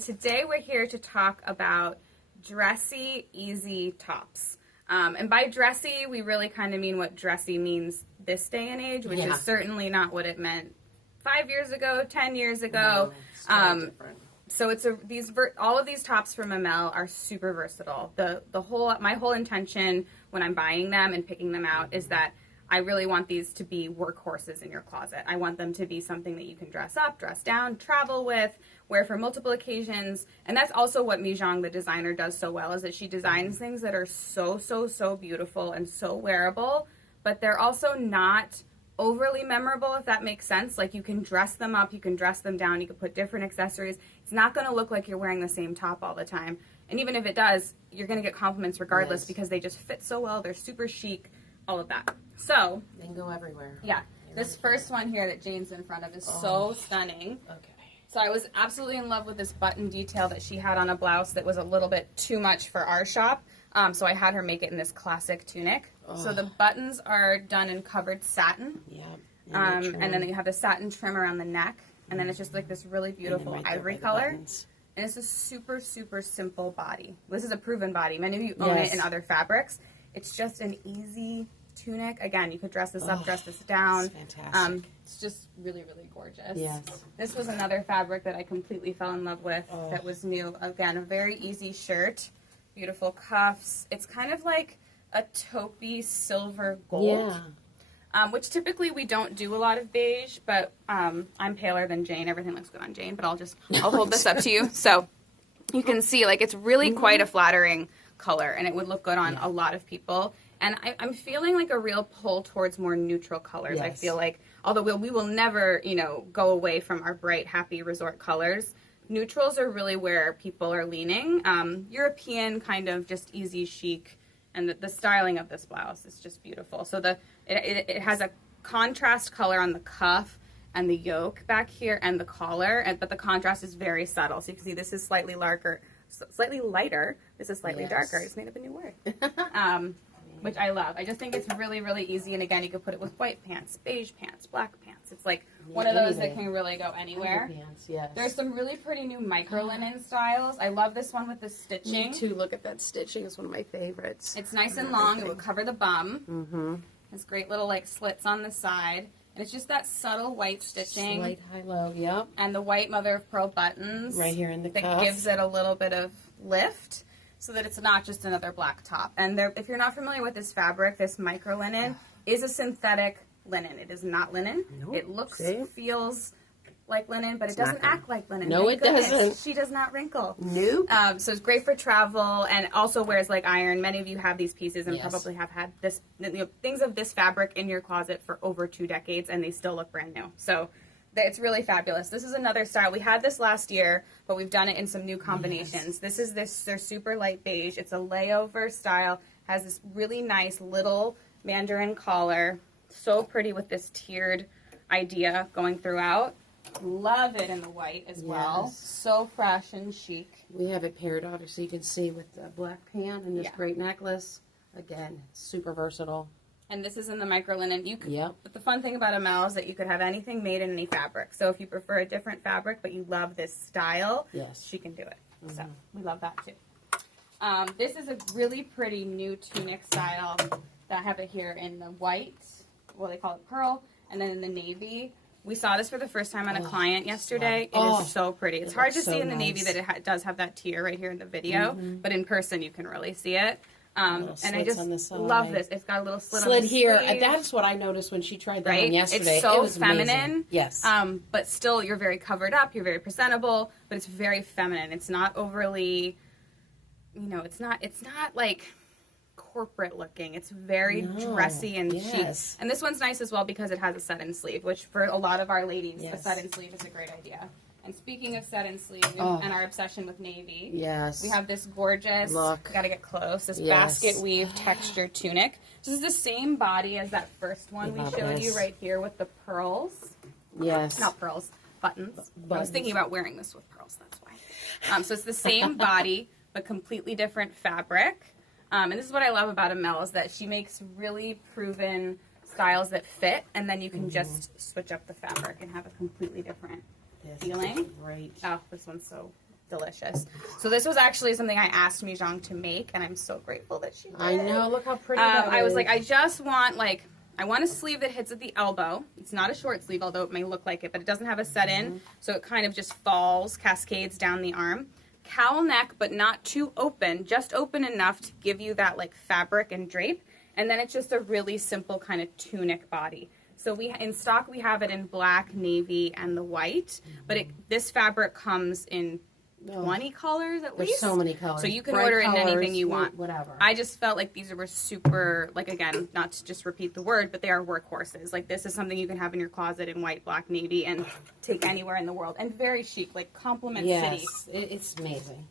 and today we're here to talk about dressy, easy tops. And by dressy, we really kind of mean what dressy means this day and age, which is certainly not what it meant 5 years ago, 10 years ago. No, it's different. So it's all of these tops from Emmelle are super versatile. My whole intention when I'm buying them and picking them out is that I really want these to be workhorses in your closet. I want them to be something that you can dress up, dress down, travel with, wear for multiple occasions. And that's also what Mi Zhang, the designer, does so well, is that she designs things that are so, so, so beautiful and so wearable, but they're also not overly memorable, if that makes sense. Like, you can dress them up, you can dress them down, you can put different accessories. It's not going to look like you're wearing the same top all the time. And even if it does, you're going to get compliments regardless because they just fit so well. They're super chic, all of that. So they can go everywhere. Yeah. This first one here that Jane's in front of is so stunning. Okay. So I was absolutely in love with this button detail that she had on a blouse that was a little bit too much for our shop. So I had her make it in this classic tunic. So the buttons are done in covered satin. Yeah. And then you have the satin trim around the neck. And then it's just like this really beautiful ivory color. And it's a super, super simple body. This is a proven body. Many of you own it in other fabrics. It's just an easy tunic. Again, you could dress this up, dress this down. It's fantastic. It's just really, really gorgeous. Yes. This was another fabric that I completely fell in love with that was new. Again, a very easy shirt. Beautiful cuffs. It's kind of like a taupey silver gold. Yeah. Which typically we don't do a lot of beige, but I'm paler than Jane. Everything looks good on Jane, but I'll hold this up to you. So you can see, like, it's really quite a flattering color, and it would look good on a lot of people. And I'm feeling like a real pull towards more neutral colors. Yes. I feel like, although we will never, go away from our bright, happy resort colors, neutrals are really where people are leaning. European, kind of just easy chic, and the styling of this blouse is just beautiful. So it has a contrast color on the cuff and the yoke back here and the collar, but the contrast is very subtle. So you can see this is slightly lighter. This is slightly darker. I just made up a new word. Which I love. I just think it's really, really easy. And again, you could put it with white pants, beige pants, black pants. It's like one of those that can really go anywhere. Pants, yes. There's some really pretty new micro linen styles. I love this one with the stitching. Me too. Look at that stitching. It's one of my favorites. It's nice and long. It will cover the bum. Mm-hmm. There's great little slits on the side. And it's just that subtle white stitching. Slight high-low, yep. And the white mother-of-pearl buttons. Right here in the cuff. That gives it a little bit of lift, so that it's not just another black top. And if you're not familiar with this fabric, this micro linen is a synthetic linen. It is not linen. Nope. It looks, feels like linen, but it doesn't act like linen. No, it doesn't. She does not wrinkle. Nope. So it's great for travel, and also wears like iron. Many of you have these pieces and probably have had things of this fabric in your closet for over 2 decades, and they still look brand new. So it's really fabulous. This is another style. We had this last year, but we've done it in some new combinations. They're super light beige. It's a layover style. Has this really nice little mandarin collar. So pretty with this tiered idea going throughout. Love it in the white as well. So fresh and chic. We have it paired, obviously, you can see, with the black pant and this great necklace. Again, super versatile. And this is in the micro linen. But the fun thing about Emmelle is that you could have anything made in any fabric. So if you prefer a different fabric, but you love this style, she can do it. So we love that too. This is a really pretty new tunic style that I have it here in the white, they call it pearl, and then in the navy. We saw this for the first time on a client yesterday. It is so pretty. It's hard to see in the navy that it does have that tier right here in the video, but in person you can really see it. And I just love this. It's got a little slit on the here. sleeve. That's what I noticed when she tried that on yesterday. It's so it was feminine. Amazing. Yes. But still, you're very covered up. You're very presentable, but it's very feminine. It's not overly, it's not like corporate looking. It's very dressy and chic. And this one's nice as well because it has a set-in sleeve, which for a lot of our ladies, a set-in sleeve is a great idea. And speaking of set-in sleeve and our obsession with navy, we have this gorgeous, gotta get close, this basket weave texture tunic. This is the same body as that first one we showed you right here with the pearls. Not pearls, buttons. I was thinking about wearing this with pearls, that's why. So it's the same body, but completely different fabric. And this is what I love about Emmelle, is that she makes really proven styles that fit, and then you can just switch up the fabric and have a completely different feeling. Great. Oh, this one's so delicious. So this was actually something I asked Mijong to make, and I'm so grateful that she did. I know. Look how pretty that is. I was like, I just want I want a sleeve that hits at the elbow. It's not a short sleeve, although it may look like it, but it doesn't have a set-in, so it kind of just falls, cascades down the arm. Cowl neck, but not too open, just open enough to give you that like fabric and drape, and then it's just a really simple kind of tunic body. So in stock we have it in black, navy, and the white, but this fabric comes in 20 colors at least. There's so many colors. So you can Bright order it in colors, anything you want. Whatever. I just felt like these were super, like, again, not to just repeat the word, but they are workhorses. Like, this is something you can have in your closet in white, black, navy, and take anywhere in the world. And very chic, like, compliment city. Yes, it's amazing.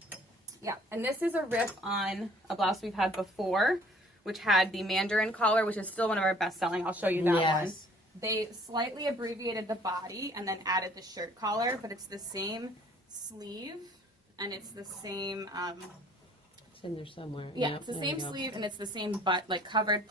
Yeah, and this is a riff on a blouse we've had before, which had the Mandarin collar, which is still one of our best-selling. I'll show you that one. They slightly abbreviated the body and then added the shirt collar, but it's the same sleeve. And it's the same, it's in there somewhere. Yeah, it's the same sleeve, and it's the same covered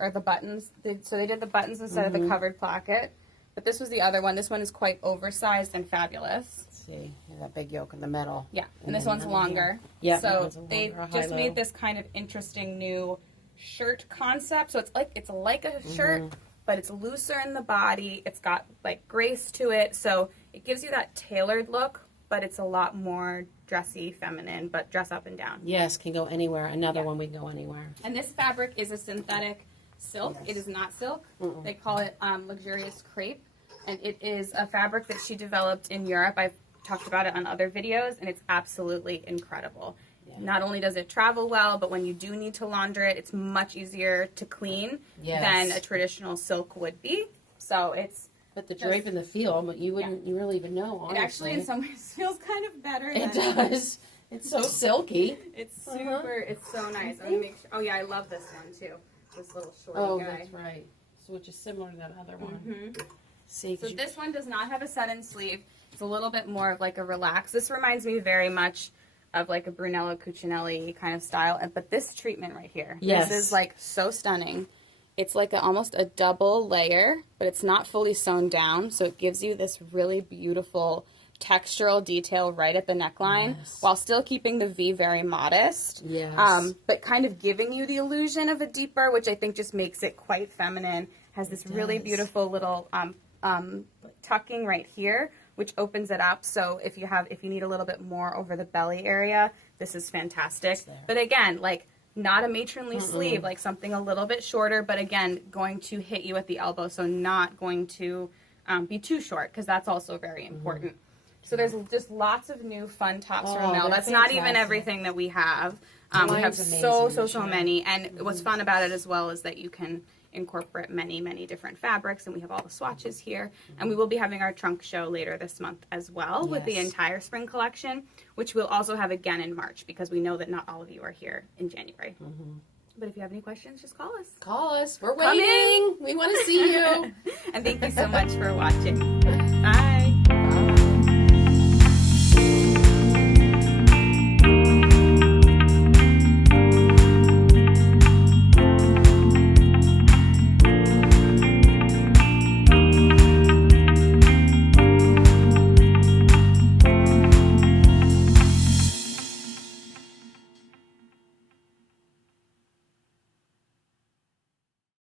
or the buttons. So they did the buttons instead of the covered placket. But this was the other one. This one is quite oversized and fabulous. Let's see, that big yoke in the middle. Yeah, and this one's longer. Yeah. So they just made this kind of interesting new shirt concept. So it's like a shirt, but it's looser in the body. It's got like grace to it, so it gives you that tailored look. But it's a lot more dressy, feminine, but dress up and down. Yes, can go anywhere. Another one we can go anywhere. And this fabric is a synthetic silk. Yes. It is not silk. They call it luxurious crepe. And it is a fabric that she developed in Europe. I've talked about it on other videos, and it's absolutely incredible. Yeah. Not only does it travel well, but when you do need to launder it, it's much easier to clean than a traditional silk would be. So it's... But the drape and the feel, but you wouldn't, you really even know, honestly. It actually, in some ways, feels kind of better. It does. It's so silky. It's super, it's so nice. I'm gonna make sure. Oh yeah, I love this one too. This little shorty guy. That's right. So which is similar to that other one. See, so this one does not have a set-in sleeve. It's a little bit more of like a relaxed. This reminds me very much of like a Brunello Cucinelli kind of style. But this treatment right here, this is like so stunning. It's like almost a double layer, but it's not fully sewn down, so it gives you this really beautiful textural detail right at the neckline, while still keeping the V very modest, but kind of giving you the illusion of a deeper, which I think just makes it quite feminine. Has this really beautiful little tucking right here, which opens it up, so if you need a little bit more over the belly area, this is fantastic. But again, like, not a matronly sleeve, like something a little bit shorter, but again, going to hit you at the elbow, so not going to be too short, because that's also very important. So there's just lots of new fun tops from Emmelle. That's not even everything that we have. We have so many, and what's fun about it as well is that you can incorporate many, many different fabrics, and we have all the swatches here. And we will be having our trunk show later this month as well with the entire spring collection, which we'll also have again in March, because we know that not all of you are here in January. But if you have any questions, just call us. Call us. We're waiting. We want to see you. And thank you so much for watching.